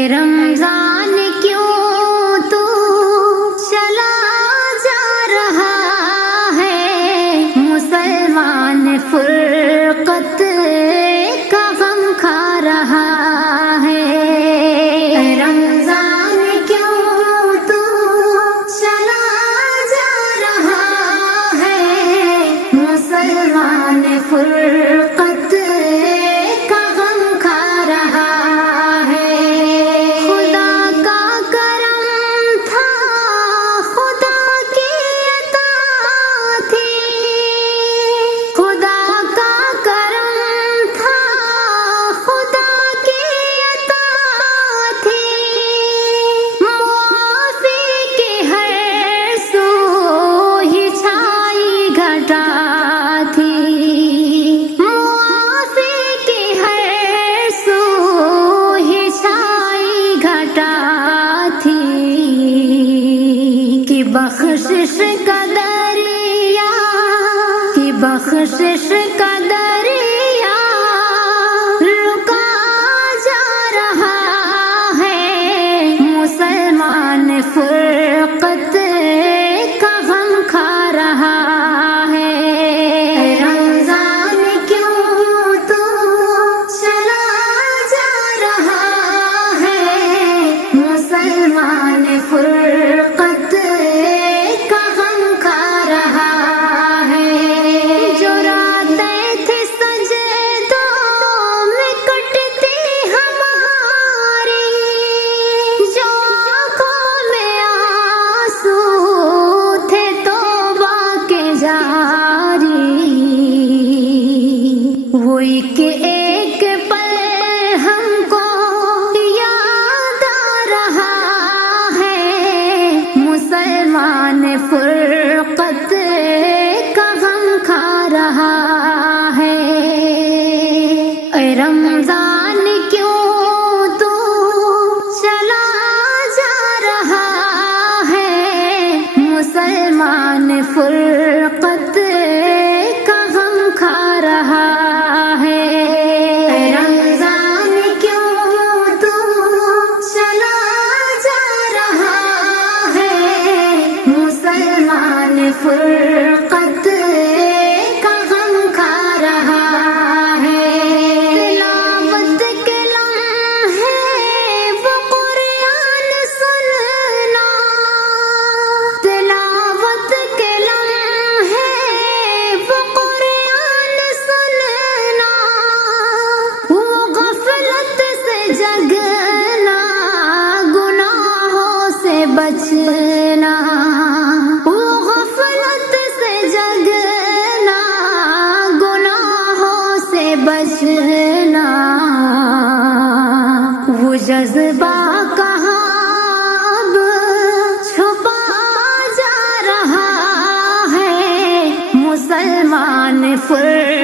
اے رمضان کیوں تو چلا جا رہا ہے، مسلمان فرقت کا غم کھا رہا ہے۔ اے رمضان کیوں تو چلا جا رہا ہے، مسلمان فرقت کا غم کھا رہا ہے۔ خدا کا کرم تھا، خدا کی عطا تھی، خدا کا کرم تھا، خدا کی عطا تھی، معافی کی ہر سو ہی چھائی گھٹا تھی، معافی کی ہر سو ہی چھائی گھٹا تھی، کہ بخشش کا دریا، کہ بخشش کا دریا رکا جا رہا ہے، مسلمان فرقت کا غم کھا رہا ہے۔ اے رمضان کیوں تو چلا جا رہا ہے، مسلمان فرقت کا غم کھا رہا ہے۔ جو راتیں تھی سجدوں میں کٹتی ہماری، جو آنکھوں میں آنسو تھے توبہ کے جاری، وہ ایک پل ہم کو یاد آ رہا ہے، مسلمان فرقت کا غم کھا رہا ہے۔ اے رمضان کیوں تو چلا جا رہا ہے، مسلمان فرقت کا غم کھا رہا ہے۔ اے رمضان کیوں تو چلا جا رہا ہے، مسلمان فرقت کا غم کھا رہا ہے۔ تلاوت کے لمحے وہ قرآن سننا، تلاوت کے لمحے وہ قرآن سننا، وہ غفلت سے جگنا، گناہوں سے بچنا، وہ غفلت سے جگنا، گناہوں سے بچنا، وہ جذبہ کہاں اب چھپا جا رہا ہے، مسلمان فرقت